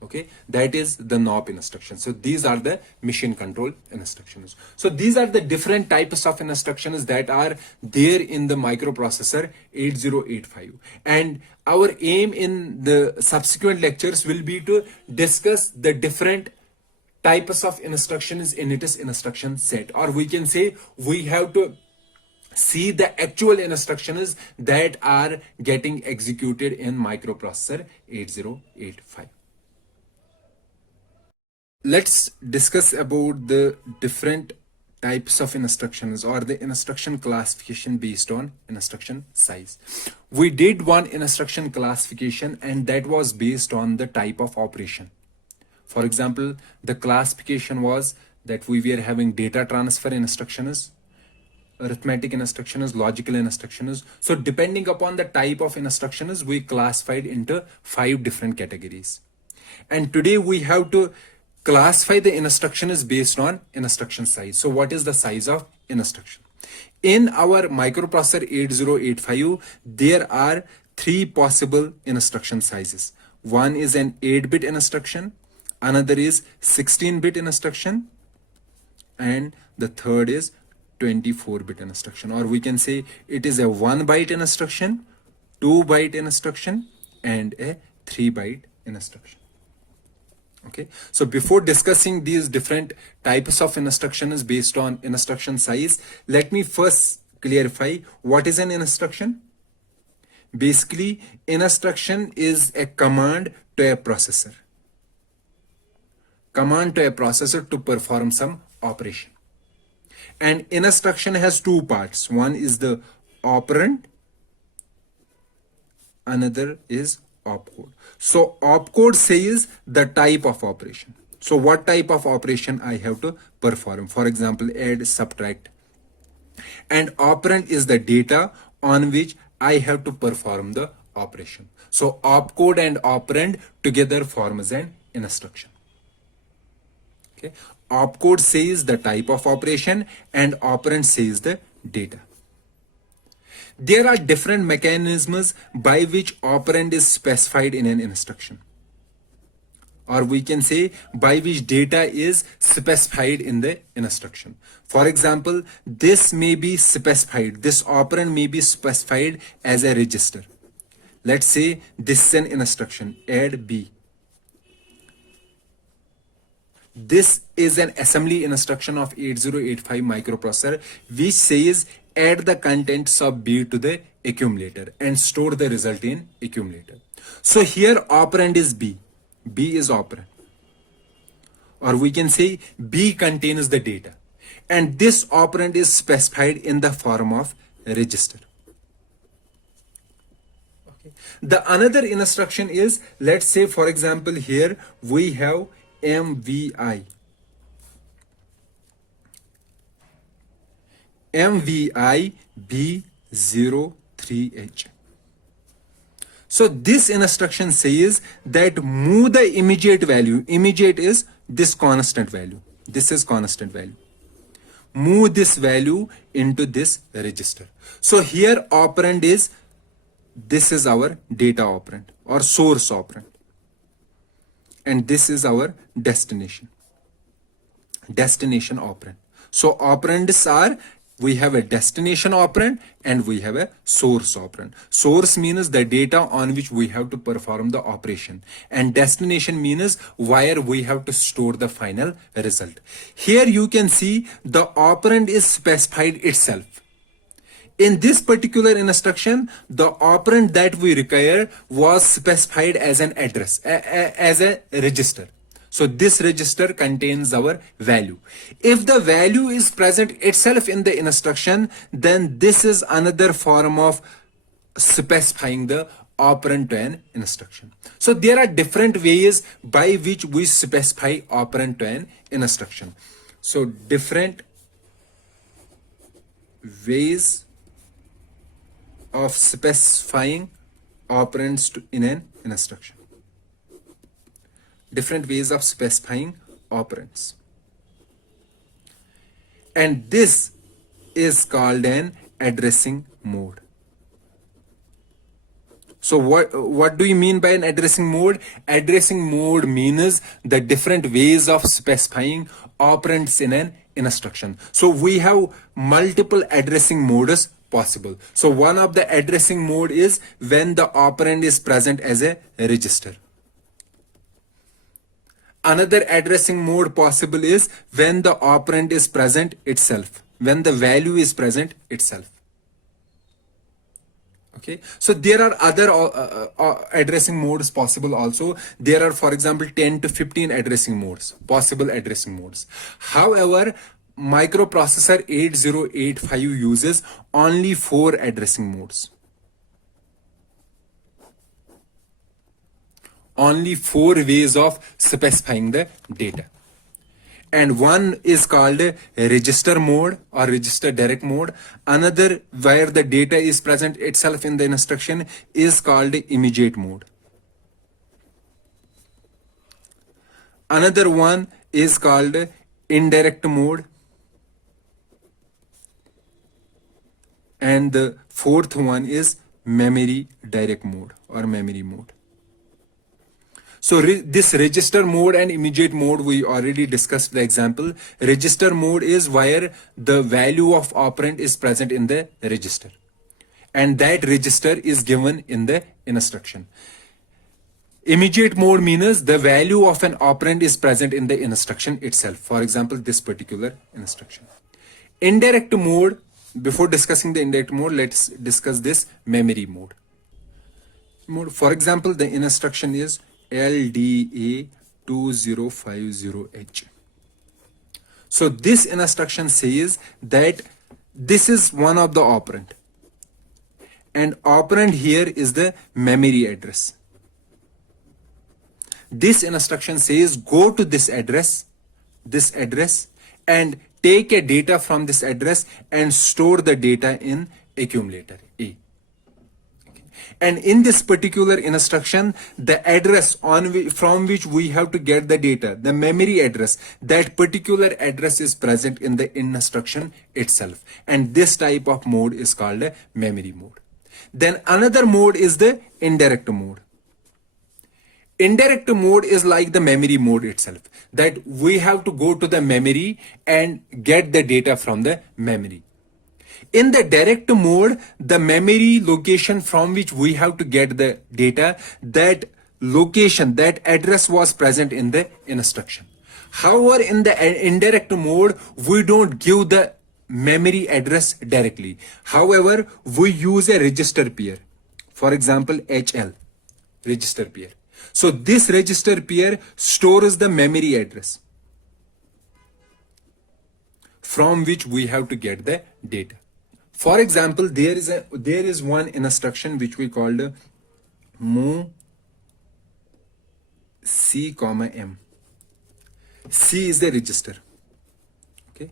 Okay, that is the NOP instruction. So these are the machine control instructions. So these are the different types of instructions that are there in the microprocessor 8085, and our aim in the subsequent lectures will be to discuss the different types of instructions in its instruction set, or we can say we have to see the actual instructions that are getting executed in microprocessor 8085. Let's discuss about the different types of instructions or the instruction classification based on instruction size. We did one instruction classification, and that was based on the type of operation. For example, the classification was that we were having data transfer instructions, arithmetic instructions, logical instructions. So depending upon the type of instructions, we classified into 5 different categories. And today we have to classify the instructions based on instruction size. So what is the size of instruction? In our microprocessor 8085, there are 3 possible instruction sizes. One is an 8-bit instruction, another is 16-bit instruction, and the third is 24-bit instruction, or we can say it is a 1-byte instruction, 2-byte instruction, and a 3-byte instruction. Okay, so before discussing these different types of instructions based on instruction size, let me first clarify what is an instruction. Basically, instruction is a command to a processor. Command to a processor to perform some operation. And instruction has 2 parts. One is the operand, another is opcode. So opcode says the type of operation. So what type of operation I have to perform? For example, add, subtract. And operand is the data on which I have to perform the operation. So opcode and operand together forms an instruction. Okay. Opcode says the type of operation and operand says the data. There are different mechanisms by which operand is specified in an instruction, or we can say by which data is specified in the instruction. For example, this may be specified, this operand may be specified as a register. Let's say this is an instruction, add B. This is an assembly instruction of 8085 microprocessor which says add the contents of B to the accumulator and store the result in accumulator. So here operand is B. B is operand. Or we can say B contains the data. And this operand is specified in the form of register. Okay. The another instruction is, let's say for example here we have MVI. MVI B03H. So this instruction says that move the immediate value. Immediate is this constant value. This is constant value. Move this value into this register. So here operand is, this is our data operand or source operand. And this is our destination operand. So operands are, we have a destination operand and we have a source operand. Source means the data on which we have to perform the operation, and destination means where we have to store the final result. Here you can see the operand is specified itself. In this particular instruction, the operand that we require was specified as an address, as a register. So this register contains our value. If the value is present itself in the instruction, then this is another form of specifying the operand to an instruction. So there are different ways by which we specify operand to an instruction. So different ways of specifying operands in an instruction. Different ways of specifying operands. And this is called an addressing mode. So what do you mean by an addressing mode? Addressing mode means the different ways of specifying operands in an instruction. So we have multiple addressing modes possible. So one of the addressing mode is when the operand is present as a register. Another addressing mode possible is when the operand is present itself, when the value is present itself. Okay, so there are other addressing modes possible also. There are, for example, 10 to 15 addressing modes, possible addressing modes. However, microprocessor 8085 uses only 4 addressing modes. Only 4 ways of specifying the data. And one is called register mode or register direct mode. Another, where the data is present itself in the instruction, is called immediate mode. Another one is called indirect mode. And the fourth one is memory direct mode or memory mode. So this register mode and immediate mode, we already discussed the example. Register mode is where the value of operand is present in the register, and that register is given in the instruction. Immediate mode means the value of an operand is present in the instruction itself. For example, this particular instruction. Indirect mode, before discussing the indirect mode, let's discuss this memory mode. For example, the instruction is LDA2050H. So this instruction says that this is one of the operand, and operand here is the memory address. This instruction says go to this address, and take a data from this address and store the data in accumulator A. And in this particular instruction, the address from which we have to get the data, the memory address, that particular address is present in the instruction itself. And this type of mode is called a memory mode. Then another mode is the indirect mode. Indirect mode is like the memory mode itself, that we have to go to the memory and get the data from the memory. In the direct mode, the memory location from which we have to get the data, that location, that address was present in the instruction. However, in the indirect mode, we don't give the memory address directly. However, we use a register pair. For example, HL, register pair. So this register pair stores the memory address from which we have to get the data. For example, there is one instruction which we called move C, M. C is the register. Okay.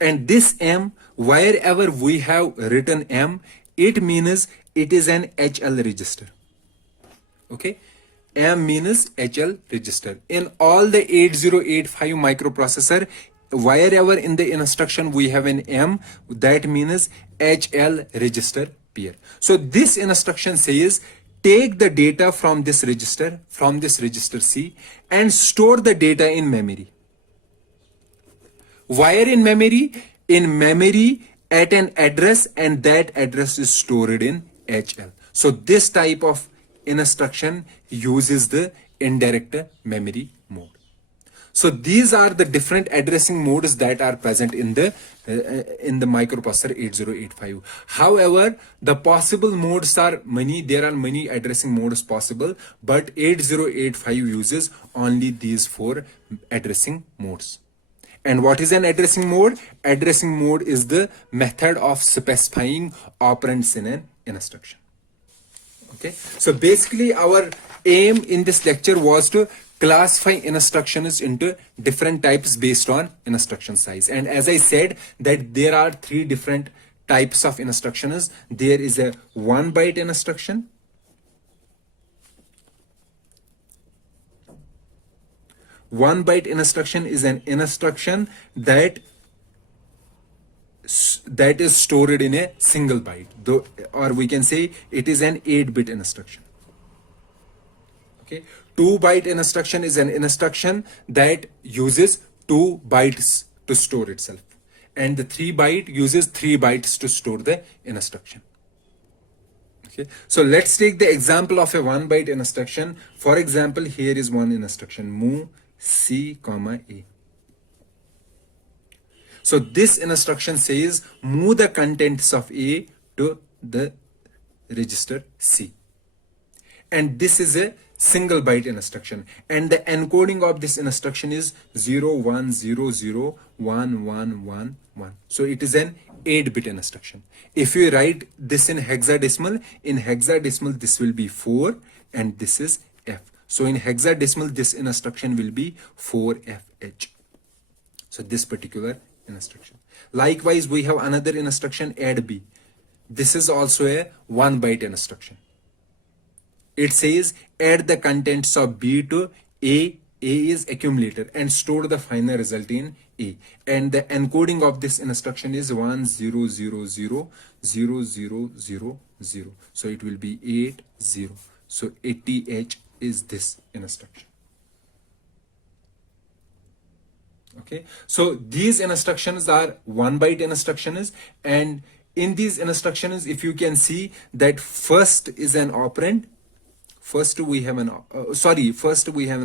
And this M, wherever we have written M, It means it is an HL register. Okay, M means HL register. In all the 8085 microprocessor, wherever in the instruction we have an M, that means HL register pair. So this instruction says take the data from this register C, and store the data in memory. Where in memory? In memory at an address, and that address is stored in HL. So this type of instruction uses the indirect memory mode. So these are the different addressing modes that are present in the microprocessor 8085. However, the possible modes are many. There are many addressing modes possible, but 8085 uses only these 4 addressing modes. And what is an addressing mode? Addressing mode is the method of specifying operands in an instruction. Okay, so basically our aim in this lecture was to classify instructions into different types based on instruction size. And as I said that there are 3 different types of instructions. There is a 1 byte instruction, one byte instruction is an instruction that is stored in a single byte, though, or we can say it is an 8-bit instruction. Okay, 2 byte instruction is an instruction that uses 2 bytes to store itself, and the 3 byte uses 3 bytes to store the instruction. Okay, so let's take the example of a 1 byte instruction. For example, here is one instruction, move C, A. So this instruction says move the contents of A to the register C. And this is a single byte instruction. And the encoding of this instruction is 01001111. So it is an 8-bit instruction. If you write this in hexadecimal this will be 4 and this is F. So in hexadecimal, this instruction will be 4FH. So this particular instruction. Likewise, we have another instruction, add B. This is also a 1 byte instruction. It says add the contents of B to A. A is accumulator, and store the final result in A. And the encoding of this instruction is 10000000. So it will be 80. So 80H is this instruction. Okay, so these instructions are 1 byte instructions, and in these instructions, if you can see that first is an operand, first we have an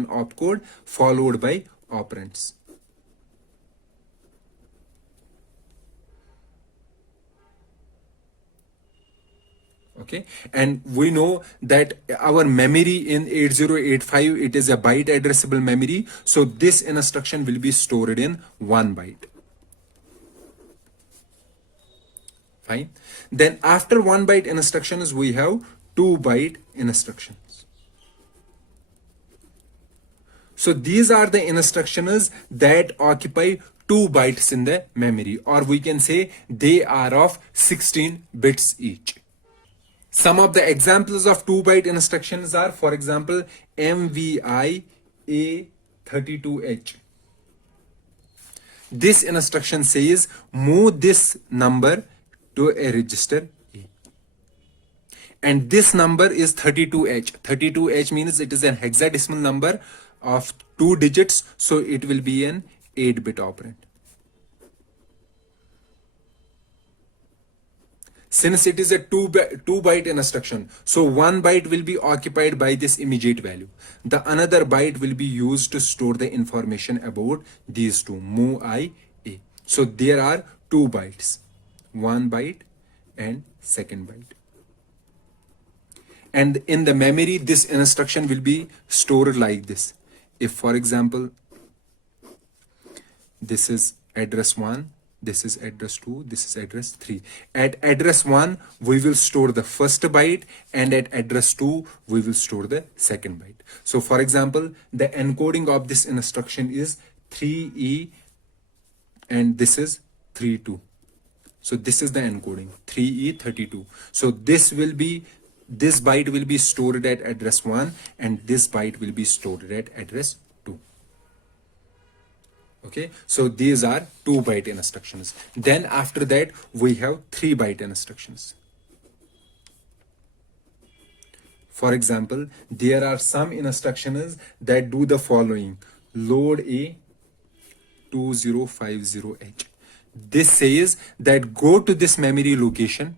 opcode followed by operands. Okay, and we know that our memory in 8085, it is a byte addressable memory, so this instruction will be stored in 1 byte. Fine. Then after 1 byte instructions, we have 2 byte instructions. So these are the instructions that occupy 2 bytes in the memory, or we can say they are of 16 bits each. Some of the examples of 2 byte instructions are, for example, MVI A32H. This instruction says move this number to a register A. And this number is 32H. 32H means it is an hexadecimal number of 2 digits, so it will be an 8-bit operand. Since it is a 2 byte instruction, so 1 byte will be occupied by this immediate value. The another byte will be used to store the information about these two, move I, A. So there are 2 bytes, 1 byte and 2nd byte. And in the memory, this instruction will be stored like this. If, for example, this is address 1, this is address 2, this is address 3. At address 1, we will store the first byte, and at address 2, we will store the 2nd byte. So for example, the encoding of this instruction is 3E, and this is 32. So this is the encoding 3E32. So this byte will be stored at address 1 and this byte will be stored at address 2. Okay, so these are 2-byte instructions. Then after that we have 3-byte instructions. For example, there are some instructions that do the following: load a 2050H. This says that go to this memory location,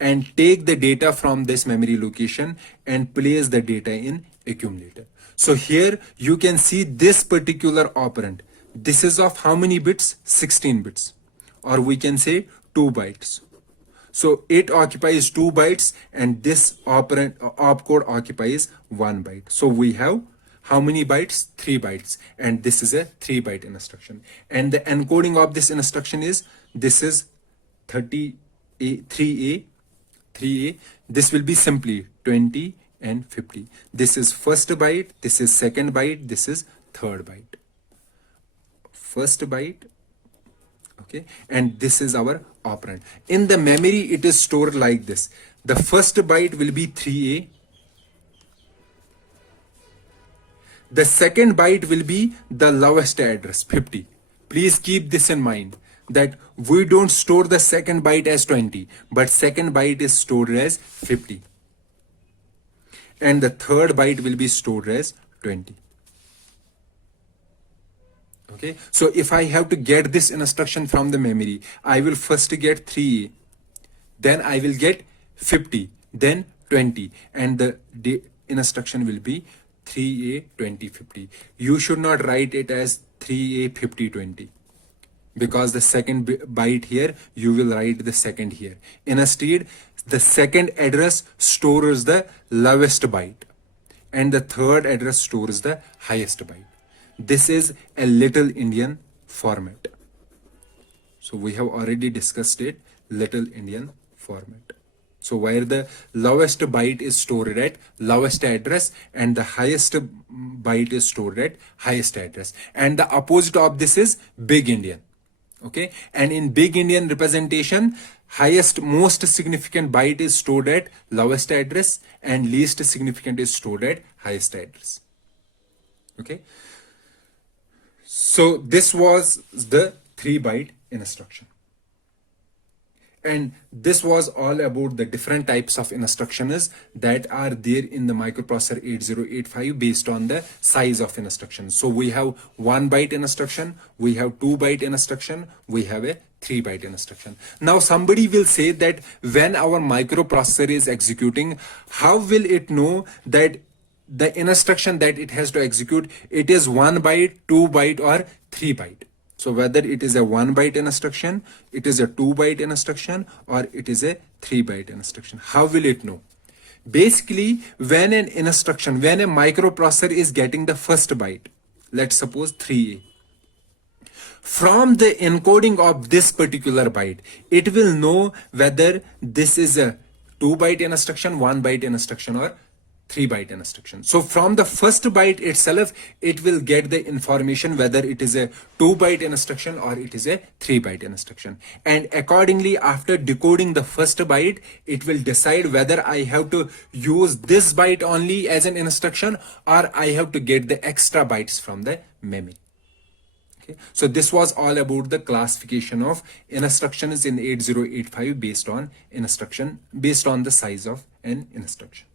and take the data from this memory location and place the data in accumulator. So here you can see this particular operand. This is of how many bits? 16 bits, or we can say 2 bytes. So it occupies 2 bytes and this opcode occupies 1 byte. So we have how many bytes? 3 bytes, and this is a 3-byte instruction. And the encoding of this instruction is, this is 3A. This will be simply 20 and 50. This is first byte, this is second byte, this is third byte. First byte, okay, and this is our operand. In the memory it is stored like this. The first byte will be 3A. The second byte will be the lowest address 50. Please keep this in mind that we don't store the second byte as 20, but second byte is stored as 50. And the third byte will be stored as 20. Okay, so if I have to get this instruction from the memory, I will first get 3A, then I will get 50, then 20, and the instruction will be 3A 2050. You should not write it as 3A 5020, because the second byte here, you will write the second here. Instead, the second address stores the lowest byte and the third address stores the highest byte. This is a Little Indian format. So we have already discussed it, Little Indian format. So where the lowest byte is stored at lowest address and the highest byte is stored at highest address. And the opposite of this is Big Indian. Okay, and in Big Indian representation, most significant byte is stored at lowest address and least significant is stored at highest address. Okay, so this was the 3-byte instruction. And this was all about the different types of instructions that are there in the microprocessor 8085 based on the size of instructions. So we have 1-byte instruction, we have 2-byte instruction, we have a 3-byte instruction. Now somebody will say that when our microprocessor is executing, how will it know that the instruction that it has to execute, it is 1 byte, 2 byte or 3 byte? So whether it is a 1-byte instruction, it is a 2-byte instruction, or it is a 3-byte instruction, how will it know? Basically, when a microprocessor is getting the first byte, let's suppose 3A, from the encoding of this particular byte, it will know whether this is a 2-byte instruction, 1-byte instruction, or 3-byte instruction. So from the first byte itself, it will get the information whether it is a 2-byte instruction or it is a 3-byte instruction. And accordingly, after decoding the first byte, it will decide whether I have to use this byte only as an instruction or I have to get the extra bytes from the memory. Okay. So this was all about the classification of instructions in 8085 based on the size of an instruction.